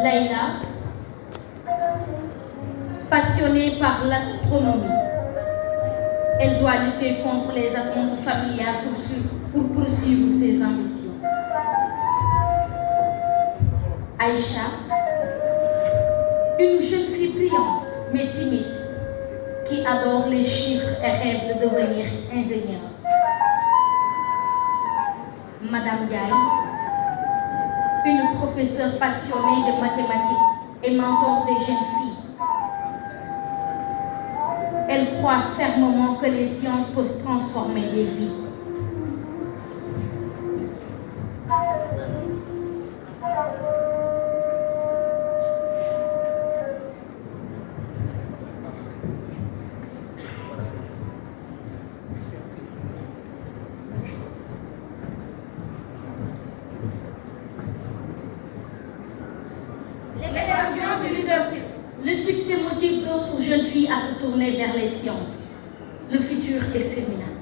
Laïla, passionnée par l'astronomie, elle doit lutter contre les attentes familiales pour poursuivre ses ambitions. Aïcha, une jeune fille brillante mais timide qui adore les chiffres et rêve de devenir ingénieure. Madame Gaye, une professeure passionnée de mathématiques et mentor des jeunes filles. Elle croit fermement que les sciences peuvent transformer des vies. L'élévation du leadership. Le succès motive d'autres jeunes filles à se tourner vers les sciences. Le futur est féminin.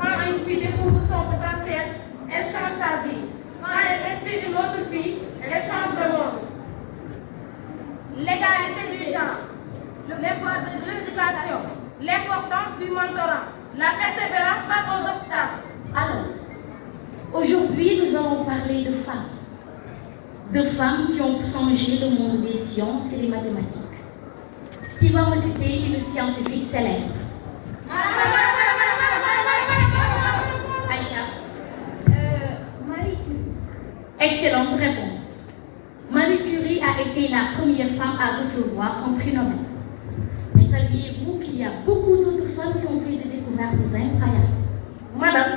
Quand une fille découvre son potentiel, elle change sa vie. Quand elle inspire une autre fille, elle change le monde. L'égalité du genre, l'effort de l'éducation, l'importance du mentorat, la persévérance face aux obstacles. Alors, aujourd'hui, nous allons parler de femmes. De femmes qui ont changé le monde des sciences et des mathématiques. Qui va me citer une scientifique célèbre? Aïcha. Marie Curie. Excellente réponse. Marie Curie a été la première femme à recevoir un prix Nobel. Mais saviez-vous qu'il y a beaucoup d'autres femmes qui ont fait des découvertes incroyables? Madame,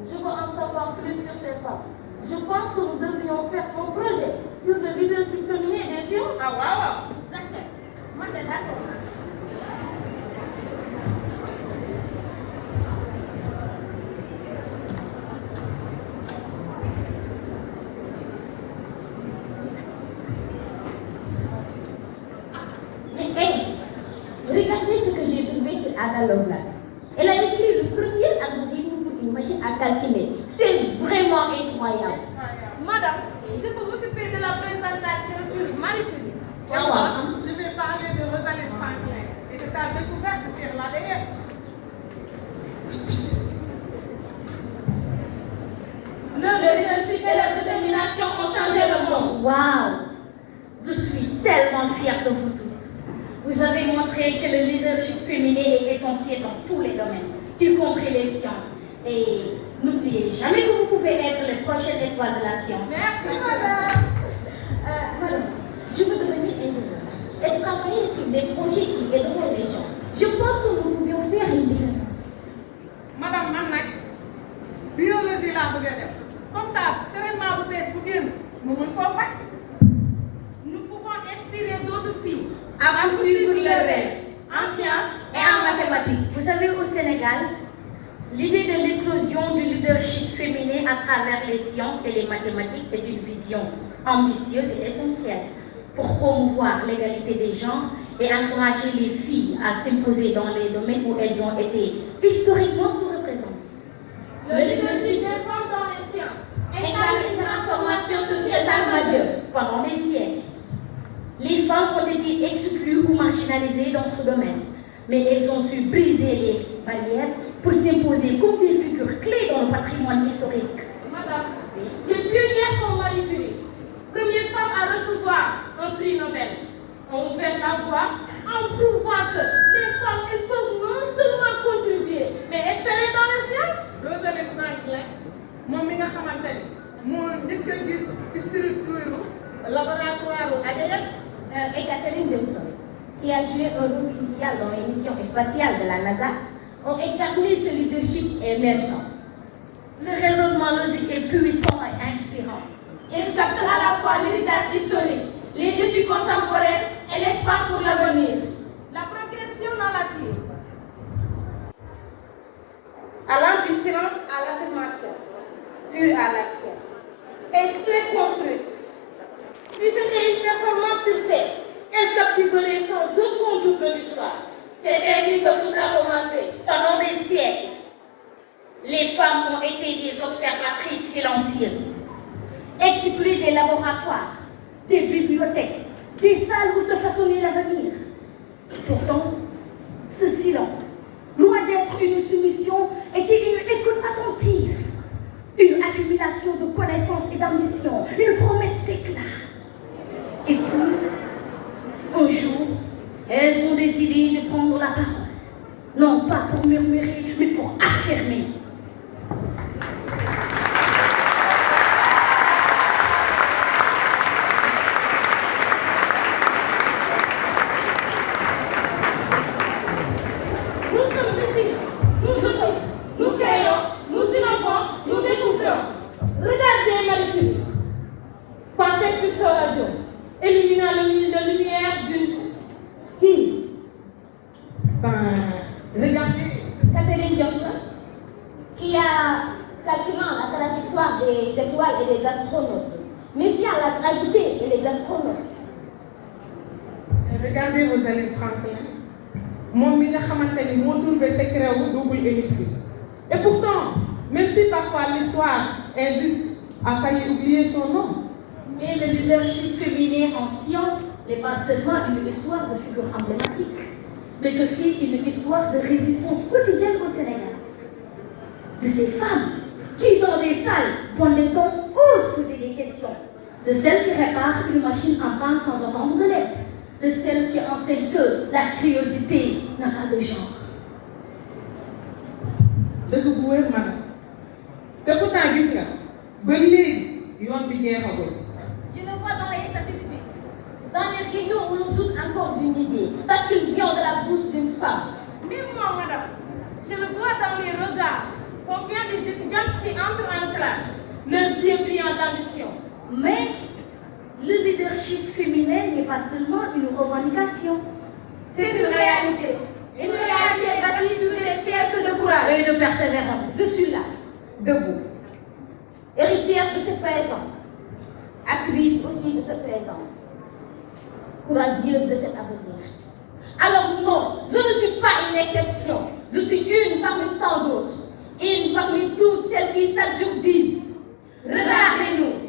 je veux en savoir plus sur ces femmes. Je pense que nous devrions faire un projet sur le leadership féminin des sciences. Ah, waouh! D'accord. Moi, je suis d'accord. Regardez ce que j'ai trouvé sur Ada Lovelace. Elle a écrit le premier algorithme pour une machine à calculer. C'est vraiment incroyable. Madame, je peux m'occuper de la présentation sur Marie Curie. Je vais parler de Rosalind Franklin et de sa découverte sur l'ADN. Le leadership et la détermination ont changé le monde. Waouh! Je suis tellement fière de vous toutes. Vous avez montré que le leadership féminin est essentiel dans tous les domaines, y compris les sciences. Et n'oubliez jamais que vous pouvez être les prochaines étoiles de la science. Merci, madame. Madame, je veux devenir ingénieur et travailler sur des projets qui aideront les gens. Je pense que nous pouvions faire une différence. Madame Manak, biologie laa bëgg a def. Comme ça, traitement bu bees bu génn mu mën koo faj. Nous pouvons inspirer d'autres filles À poursuivre leurs rêves en sciences et en mathématiques. Vous savez, au Sénégal, l'idée de l'éclosion du leadership féminin à travers les sciences et les mathématiques est une vision ambitieuse et essentielle pour promouvoir l'égalité des genres et encourager les filles à s'imposer dans les domaines où elles ont été historiquement sous-représentées. le leadership des femmes dans les sciences. Incarne une transformation sociétale majeure pendant des siècles. Les femmes ont été exclues ou marginalisées dans ce domaine, mais elles ont su briser les barrières pour s'imposer comme des figures clés dans le patrimoine historique. Madame, des pionnières comme Marie Curie, première femme à recevoir un prix Nobel, ont ouvert la voie en prouvant que les femmes elles peuvent non seulement contribuer, mais exceller dans les sciences. Rosalind Franklin, moom mi nga xamante ni moo njëkk a gis structure laboratoire ADN. Et Catherine Johnson, qui a joué un rôle crucial dans les missions spatiales de la NASA, ont incarné ce leadership émergent. Le raisonnement logique est puissant et inspirant. Il capte à la fois l'héritage historique, les défis contemporains et l'espoir pour l'avenir. La progression narrative, allant du silence à l'affirmation, puis à l'action, est très construite. Si c'était une performance sur scène, elle captiverait sans aucun doute l'auditoire. C'est ainsi que tout a commencé. Pendant des siècles, les femmes ont été des observatrices silencieuses, exclues des laboratoires, des bibliothèques, des salles où se façonnait l'avenir. Pourtant, ce silence, loin d'être une soumission, était une écoute attentive, une accumulation de connaissances et d'ambition, une promesse d'éclat. Et puis, un jour, elles ont décidé de prendre la parole, non pas pour murmurer, mais pour affirmer. Nous créons, nous innovons, nous découvrons. Regardez Marie-Curie, passer sur ce radio, éliminant le mille de lumière d'une fille. Regardez Catherine Johnson, qui a calculant la trajectoire des étoiles et des astronautes, méfiant la gravité et les astronautes. Regardez Rosalind Franklin, mon mi nga xamanteni moo trouvé secret wu double hélice. Et pourtant, même si parfois l'histoire existe, a failli oublier son nom. Mais le leadership féminin en sciences n'est pas seulement une histoire de figure emblématique, mais aussi une histoire de résistance quotidienne au Sénégal. De ces femmes qui, dans les salles, bondées-on, osent poser des questions. De celles qui réparent une machine en panne sans entendre de l'aide. De celles qui enseignent que la curiosité n'a pas de genre. dëgg bu wér man te pourtant gis nga ba léegi yoon bi jeexagul. Je le vois dans les statistiques, dans les réunions où l'on doute encore d'une idée, parce qu'il vient de la bouche d'une femme. Même moi, madame, je le vois dans les regards confiants des étudiantes qui entrent en classe, leurs yeux brillants d'ambition. Mais le leadership féminin n'est pas seulement une revendication. C'est une réalité bâtie sur des siècles de courage Et de persévérance. Je suis là, debout, héritière de ce présent, actrice aussi de ce présent, courageuse de cet avenir. Alors non, je ne suis pas une exception, je suis une parmi tant d'autres, une parmi toutes celles qui chaque jour disent, regardez-nous,